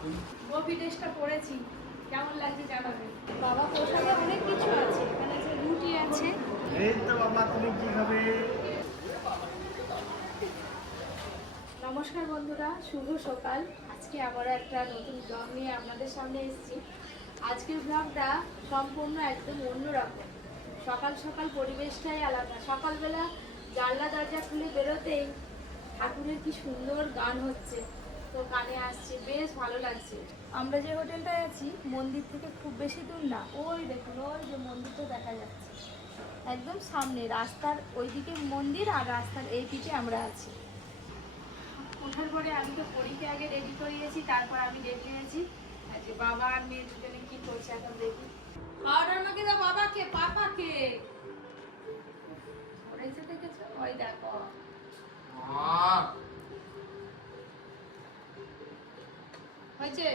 গোপী ড্রেসটা পরেছি, কেমন লাগছে জানাবেন। বাবা প্রসাদে অনেক কিছু আছে, এখানে আছে রুটি আছে। এই তো বাবা, তুমি কি খাবে? নমস্কার বন্ধুরা, শুভ সকাল। আজকে আমরা একটা নতুন ব্লগ নিয়ে আপনাদের সামনে এসেছি। আজকের ব্লগটা সম্পূর্ণ একদম অন্যরকম। সকাল সকাল পরিবেশটাই আলাদা। সকালবেলা জানলা দরজা খুলে বেরোতেই ঠাকুরের কি সুন্দর গান হচ্ছে, তো কানে আসছে, বেশ ভালো লাগছে। আমরা যে হোটেলটায় আছি মন্দির থেকে খুব বেশি দূর না, ওই দেখুন ওই যে মন্দিরটা দেখা যাচ্ছে একদম সামনে। রাস্তার ওইদিকে মন্দির আর রাস্তার এই দিকে আমরা আছি। ওঠার পরে আমি তো পরীকে আগে রেডি করিয়েছি, তারপর আমি রেডি হয়েছি। আজকে বাবা আর মেয়ে দুজনে কি করছে এখন দেখি। খাওয়াটার মাকে দাও বাবাকে, পাপাকে ওরেছে দেখেছো, ওই দেখো হয়েছে।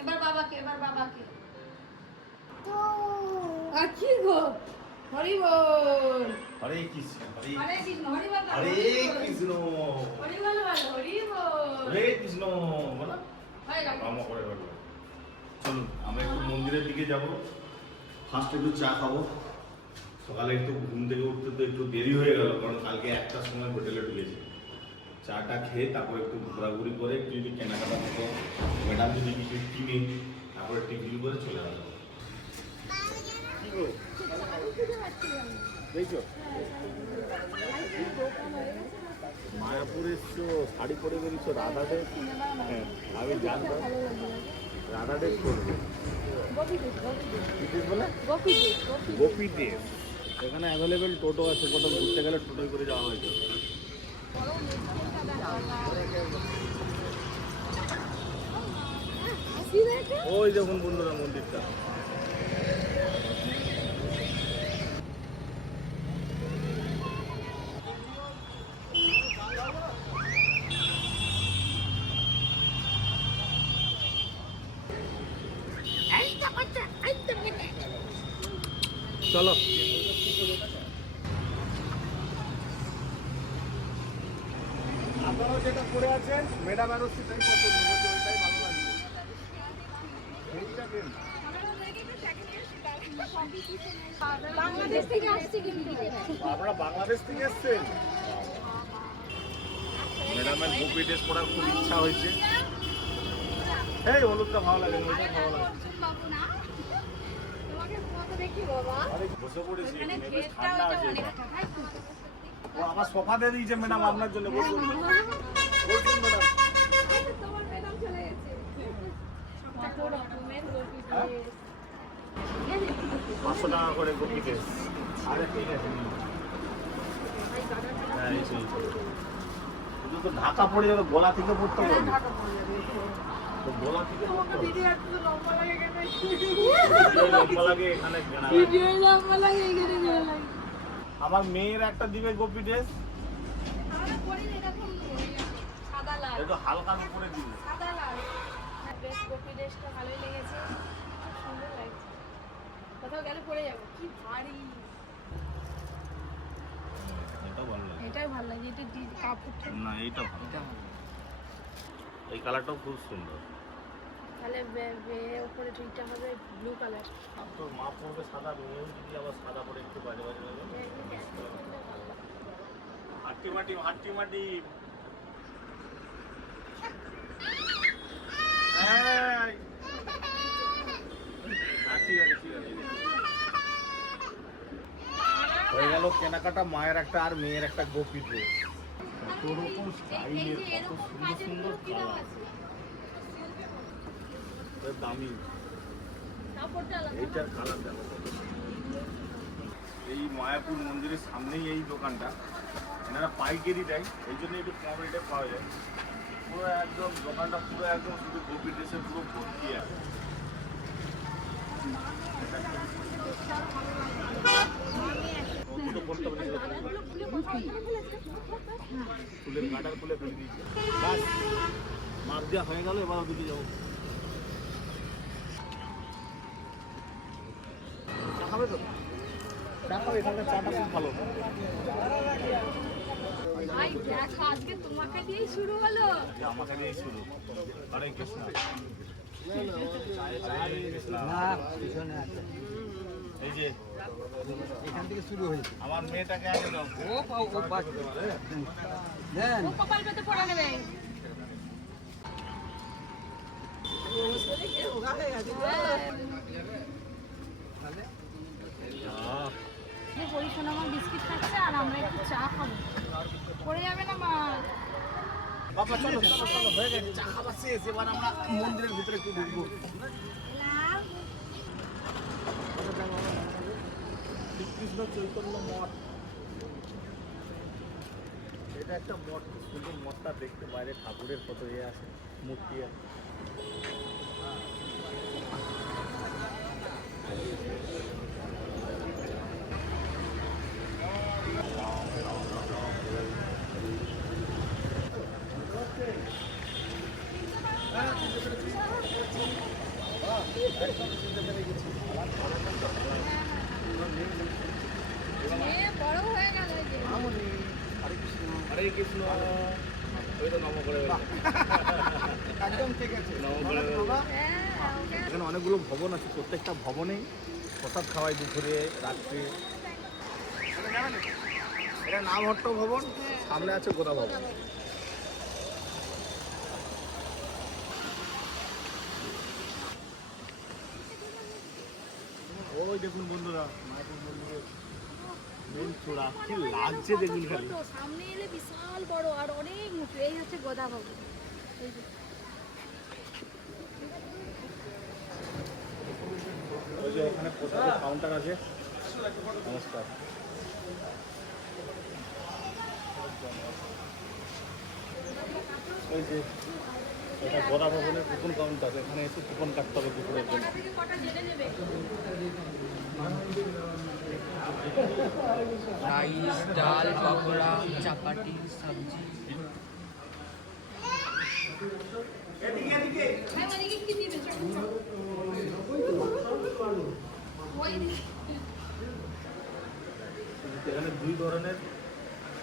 এবার বাবাকে, এবার বাবাকে। আর কি গো, হরি বল। হরে কৃষ্ণ, হরে কৃষ্ণ, হরি বল, হরে কৃষ্ণ, হরি বল, হরি বল, হরে কৃষ্ণ বলো। হয়ে গেল। রাম করে বলো। চলুন আমরা একটু মন্দিরের দিকে যাব। ফার্স্ট একটু চা খাবো। সকালে একটু ঘুম থেকে উঠতে তো একটু দেরি হয়ে গেল, কারণ কালকে 1টার সময় হোটেলে ঢুকেছি। চাটা খেয়ে তারপর একটু ঘোরাঘুরি করে একটু যদি কেনাকাটা মতো ম্যাডাম যদি কিছু কিনে তারপরে টিফিন করে চলে আসবো। দেখছো মায়াপুর এসছো, শাড়ি পরে বেরিয়েছো, রাধা ড্রেস। হ্যাঁ আমি জানতাম রাধা ড্রেস করবো। গোপী ড্রেস এখানে অ্যাভেলেবেল টোটো আছে, কোথাও ঘুরতে গেলে টোটোয় করে যাওয়া হয়েছে। ওই দেখুন বন্ধুরা মন্দিরটা। চলো আপনারাও যেটা করে আছেন ম্যাডাম আরো সেটাই পছন্দ করছে, ওইটাই ভালো লাগছে। বাংলাদেশ থেকে আসছি কিন্তু। আপনারা বাংলাদেশ থেকে এসছেন? ম্যাডামের গোপী ড্রেস পরার খুব ইচ্ছা হয়েছে। এই হলুদটা ভালো লাগে, ওইটা ভালো লাগে। আরে বসে পড়েছি, বেশ ঠান্ডা আছে। ও আমার সোফা দিয়ে দিয়েছে ম্যাডাম আপনার জন্য। বসুন বসুন ম্যাডাম। 500 টাকা করে গোপী ড্রেস। আরে ঠিক আছে। হ্যাঁ এই শুধু তো ঢাকা পড়ে যাবে, গলা থেকে পড়তে হবে। তো গলা থেকে পড়তে হবে। ভিডিও লম্বা লাগে এখানে, ভিডিও লম্বা লাগে এখানে লাগে। আমার মেয়ের একটা দিবে গোপী ড্রেস। আমরা পরি না এরকম সাদা লাল, এটা হালকা করে দিবে সাদা লাল। বেশ গোপী ড্রেসটা ভালোই লেগেছে, সুন্দর লাগছে। কোথাও গেলে পরে যাব, কি ভারী। এটাও ভালো লাগে, এটাই ভালো লাগে। এটা কাপড়টা না, এইটা ভালো, এই কালারটাও খুব সুন্দর। তাহলে উপরে ঠিকটা হবে ব্লু কালার। আর তো মা পরবে সাদা, মেয়েও যদি আবার সাদা পরে একটু বাজে বাজে লাগে। হাট্টি মাটি হাট্টি মাটি। ঠিক আছে ঠিক আছে। হয়ে গেল কেনাকাটা, মায়ের একটা আর মেয়ের একটা গোপী ড্রেস। কত রকম স্টাইলের, কত সুন্দর সুন্দর কালার, দামি। এইটার কালার দেখো। এই মায়াপুর মন্দিরের সামনেই এই দোকানটা। এনারা পাইকারি দেয়, এই জন্য একটু কম রেটে পাওয়া যায়। পুরো একদম দোকানটা পুরো একদম শুধু গোপী ড্রেসের পুরো ভর্তি আছে। ফুলের গাডার খুলে ফেলে দিয়েছে, বাস মাপ দেওয়া হয়ে গেল। এবার ওদিকে যাবো। চা খাবে তো? চা খাবে, এখানকার চাটা খুব ভালো। ভাই দেখো আজকে তোমাকে দিয়েই শুরু হলো। আমাকে দিয়েই শুরু। হরে কৃষ্ণ। এই যে এখান থেকে শুরু হয়েছে। আমার মেয়েটাকে আগে দাও। ও বাস দেন ও কপাল পেতে পড়ে নেবে। পরিশোনা আমার বিস্কিট খাচ্ছে আর আমরা একটু চা খাবো। পড়ে যাবে না মা। বাবা চলো চলো চলো হয়ে গেছে চা খাওয়া শেষ, এবার আমরা মন্দিরের ভিতরে একটু ঢুকবো। শ্রীকৃষ্ণ চৈতন্য মঠ, এটা একটা মঠ, সুন্দর মঠটা দেখতে, বাইরে ঠাকুরের কত ইয়ে আছে, মূর্তি আছে। বড় হয়ে গেল এই যে। হরে কৃষ্ণ। ওই তো নম করে একদম ঠিক আছে। নম করে। হ্যাঁ, ওকে। এখানে অনেকগুলো ভবন আছে, প্রত্যেকটা ভবনেই প্রসাদ খাওয়াই দুপুরে রাত্রে। এটা নামহট্ট ভবন, সামনে আছে গোদা ভবন। ওই দেখুন বন্ধুরা, মায়াপুর মন্দিরের মেন চূড়া, কি লাগছে দেখুন খালি। ছোট, সামনে এলে বিশাল বড় আর অনেক উঁচু। এই হচ্ছে গোদা ভবন। এই যে। ওই যে ওখানে প্রসাদের কাউন্টার আছে। নমস্কার। ওই যে এটা গোদা ভবনের কুপন কাউন্টার, এখানে এসে কুপন কাটতে হবে দুপুরের জন্য। কটা থেকে কটা জেনে নেবে। राइस दाल पकौड़ा चपाटी सब्जी ভাই ওদিকে কি দিবে? ওই এখানে দুই ধরনের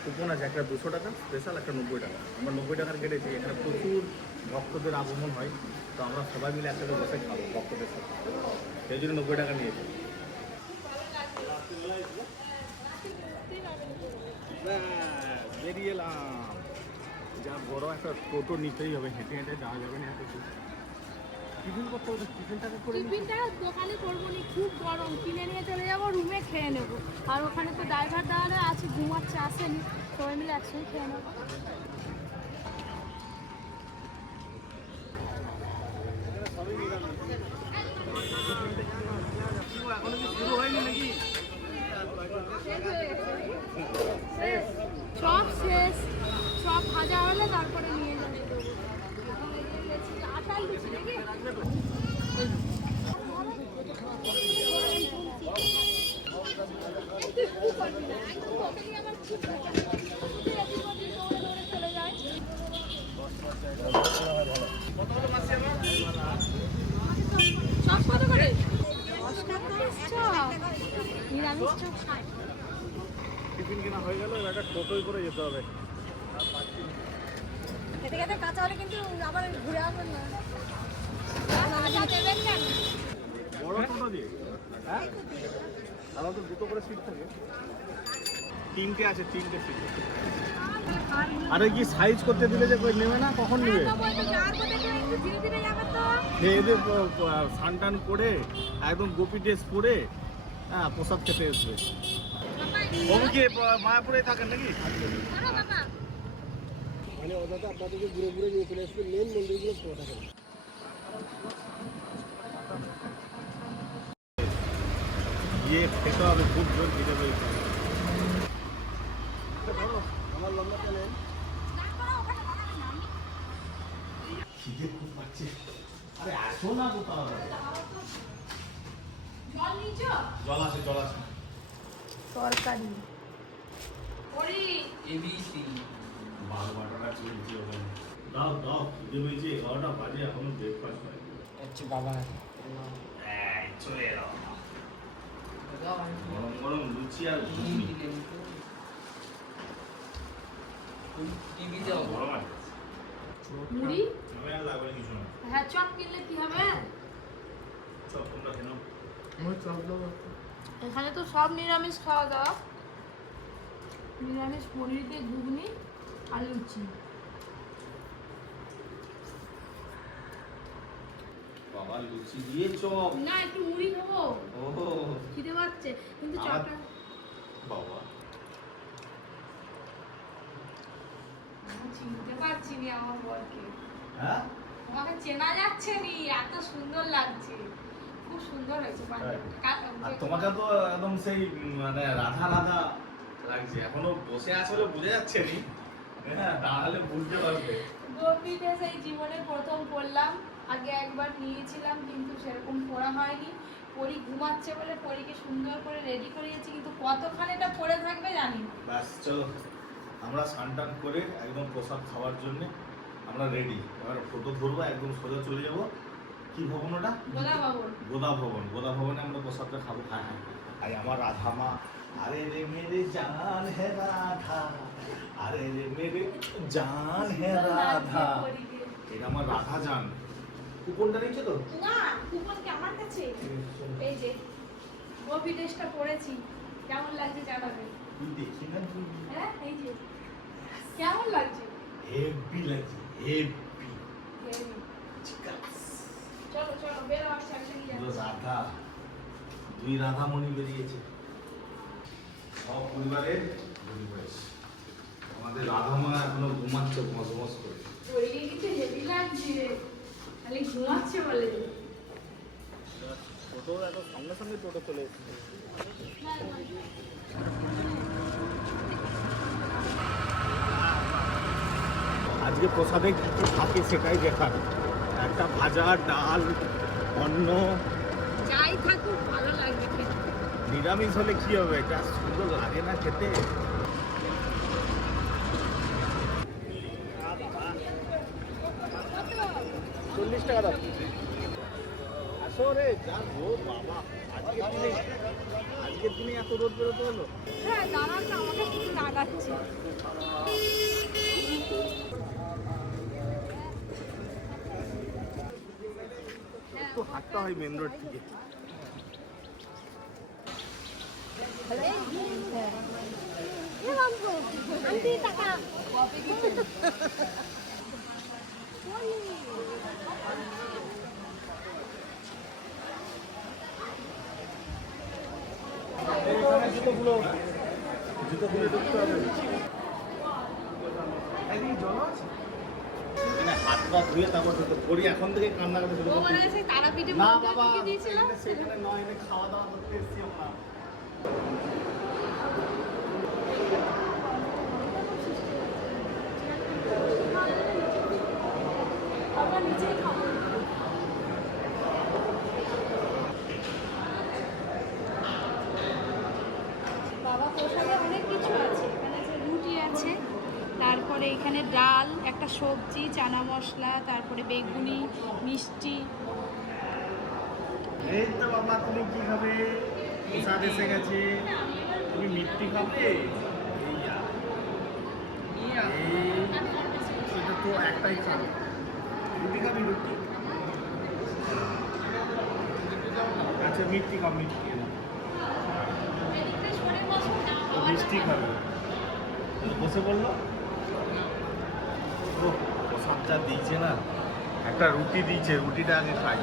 কুপন আছে, একটা 200 টাকা স্পেশাল, একটা 90 টাকা। আমরা 90 টাকার কেটেছি, এখানে প্রচুর ভক্তদের আগমন হয়, তো আমরা সবাই মিলে একসাথে বসে খাবো ভক্তদের সাথে, সেই জন্য 90 টাকা নিয়েছি। বেরিয়ে এলাম। যা বড় একটা টোটো নিতেই হবে, হেঁটে হেঁটে যাওয়া যাবে না এত দূর। টিফিন করতে হবে, টিফিনটাকে করে নিই। টিফিনটা দোকানে করবো নি, খুব গরম। কিনে নিয়ে চলে যাবো, রুমে খেয়ে নেবো। আর ওখানে তো ড্রাইভার দাঁড়ানো আছে, ঘুমাচ্ছে, আসেনি। সবাই মিলে একসঙ্গে খেয়ে নেবো। সবই নিরামিষ। এখনো কি শুরু হয়নি নাকি? শেষ। সব শেষ, সব ভাজা হলে তারপরে নিয়ে যাবে। আটাল লুচি নাকি? তুই কি করবি না? একদম তোকে নিয়ে আমার খুব মজা হয়। তুই একটু দৌড়ে দৌড়ে চলে যায়। চপ কত করে? 10 টাকা চপ। নিরামিষ চপ 60। টিফিন কেনা হয়ে গেল, এবার একটা টোটোয় করে যেতে হবে। খেতে খেতে কাঁচা হলে কিন্তু আবার ঘুরে আসবেন না। ভাজা দেবেন না। বড় টোটো দিয়ে, হ্যাঁ আমার তো দুটো করে সিট থাকে। তিনটে আছে, তিনটে সিট। আরে কি সাইজ করতে দিলে যে কই নেবে না, কখন নেবে? ধীরে ধীরে যাবে তো। খেয়ে দিয়ে স্নান টান করে একদম গোপী ড্রেস পরে, হ্যাঁ প্রসাদ খেতে এসবে। বাবু কি মায়াপুরে থাকেন নাকি? মানে ওটাতে আপনাদেরকে ঘুরে ঘুরে নিয়ে চলে আসবে, মেন মন্দিরগুলো পড়ে থাকে। গিয়ে খেতে হবে, খুব জোর খেতে পেয়েছে। আমার লম্বা চ্যানেল খিদে খুব পাচ্ছে। আরে আসো না কোথাও। জল নিচ্ছ? জল আছে, জল আছে। তরকারি ওরি एबीसी 12 টাকা চলছে ওখানে। দাও দাও, খিদে পেয়েছে, 11টা বাজে, এখনো ব্রেকফাস্ট হয়। अच्छा बाबा এই চলে এলো। গরম গরম লুচি আর ঘুগনি। মুড়ি আমি আর লাগবে না কিছু না। হ্যাঁ চপ কিনলে কি হবে? চপ তোমরা খেয়ে নাও। আমার চপ দেবো। এখানে তো সব নিরামিষ খাওয়া দাওয়া, নিরামিষ পনির দিয়ে ঘুগনি আর লুচি। বাবা লুচি দিয়ে চপ। না একটু মুড়ি খাবো, ও খিদে পাচ্ছে কিন্তু আমার- চপটা বাবা আমি চিনতে পারছি না আমার বরকে। হ্যাঁ আমাকে চেনা যাচ্ছে নি, এত সুন্দর লাগছে, খুব সুন্দর হয়েছে আর তোমাকে তো একদম সেই মানে রাধা রাধা লাগছে, এখনো বসে আছে বলে বোঝা যাচ্ছে নি, হ্যাঁ দাঁড়ালে বুঝতে পারবে। গম্ভীরটা সেই জীবনে প্রথম পড়লাম, আগে একবার নিয়েছিলাম কিন্তু সেরকম পড়া হয়নি। পরি ঘুমাচ্ছে বলে পরীকে সুন্দর করে রেডি করিয়েছি, কিন্তু কতক্ষণ এটা পড়ে থাকবে জানি না। ব্যাস চলো আমরা স্নান করে একদম প্রসাদ খাওয়ার জন্য আমরা রেডি। এবার ফটো ধরবো, একদম সোজা চলে যাব কি ভবন ওটা? গোদা ভবন। গোদা ভবন। গোদা ভবনে আমরা প্রসাদটা খাবো। হ্যাঁ হ্যাঁ আর আমার রাধা মা, আরে রে মেরে জান হে রাধা, আরে রে মেরে জান হে রাধা, এটা আমার রাধা জান। কুপনটা নিচ্ছে তো? না কুপন কি আমার কাছে? এই যে কপি টেস্টটা পড়েছি, কেমন লাগছে জানাবে। তুই দেখি না তুই? হ্যাঁ এই যে কেমন লাগছে? হেভি লাগছে, হেভি। হেভি। চলো চলো বেরো, আমি সামনে নিয়ে পুরো যাচ্ছি। রাধা, দুই রাধামণি বেরিয়েছে সব পরিবারের পরিবেশ। আমাদের রাধা মা এখনো ঘুমাচ্ছে মজমজ করে। পরীকে কিন্তু হেভি লাগছে, খালি ঘুমাচ্ছে বলে। টোটো একদম সঙ্গে সঙ্গে টোটো চলে এসেছে। আজকে প্রসাদে কি কি থাকে সেটাই দেখার। একটা ভাজা, ডাল, অন্ন। যাই থাকুক ভালো লাগবে খেতে। নিরামিষ হলে কি হবে, যা সুন্দর লাগে না খেতে। 40 টাকা দাও। আসো রে, যা রোদ বাবা, আজকের দিনে এত রোদ বেরোতে হলো। হ্যাঁ দাঁড়ান, আমাকে শুধু লাগাচ্ছে। একটু হাঁটতে হয় মেন রোড থেকে। জুতোগুলো ঢুকতে হবে। জল আছে এখানে, হাত পা ধুয়ে তারপর ঢুকতে পড়ি। এখন থেকে কান্না করতে শুরু ও করছি। মনে হয় সেই তারাপীঠে না মন্দির বাবা, থেকে দিয়েছিলাম। সেখানে নয়, এনে খাওয়া দাওয়া করতে এসেছি আমরা। আমরা নিচেই খাবো। বাবা প্রসাদে অনেক কিছু আছে, এখানে যে রুটি আছে, তারপরে এখানে ডাল, একটা সবজি, চানা মশলা, তারপরে বেগুনি, মিষ্টি। এই তো বাবা, তুমি কি খাবে? প্রসাদ এসে গেছে, তুমি মিষ্টি খাবে? সেটা তো একটাই খাবে। রুটি খাবি? রুটি আচ্ছা, মিষ্টি খাও, মিষ্টি ও মিষ্টি খাবে। বসে বললো ও প্রসাদটা দিয়েছে না, একটা রুটি দিয়েছে, রুটিটা আগে খাই।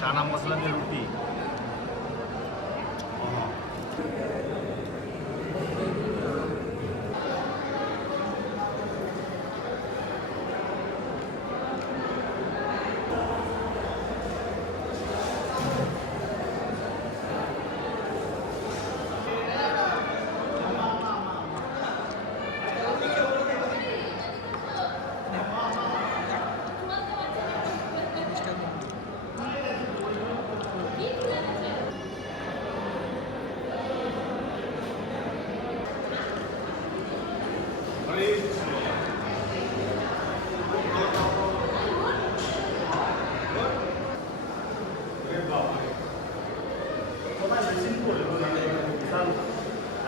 চানা মশলা দিয়ে রুটি।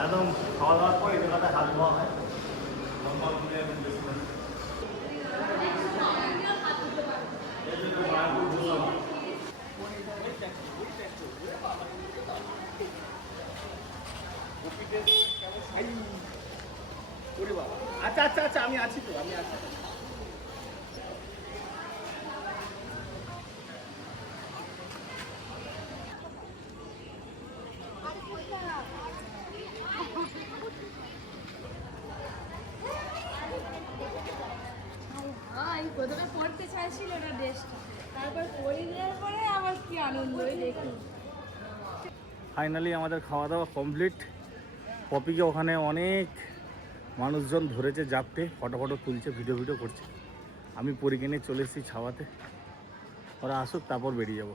একদম খাওয়া দাওয়ার পর এই জায়গাটা হাত ধোয়া হয়। লম্বা করে একদম বেশি করে। আচ্ছা আচ্ছা আচ্ছা আমি আছি তো আমি আছি আমি প্রথমে পড়তে চাইছিল না ড্রেসটা, তারপর পরে দেওয়ার পরে আমার কি আনন্দ দেখুন। ফাইনালি আমাদের খাওয়া দাওয়া কমপ্লিট। পপিকে ওখানে অনেক মানুষজন ধরেছে জাপটে, ফটো ফটো তুলছে, ভিডিও করছে। আমি পরীকে নিয়ে চলে এসেছি ছাওয়াতে, ওরা আসুক তারপর বেরিয়ে যাবো।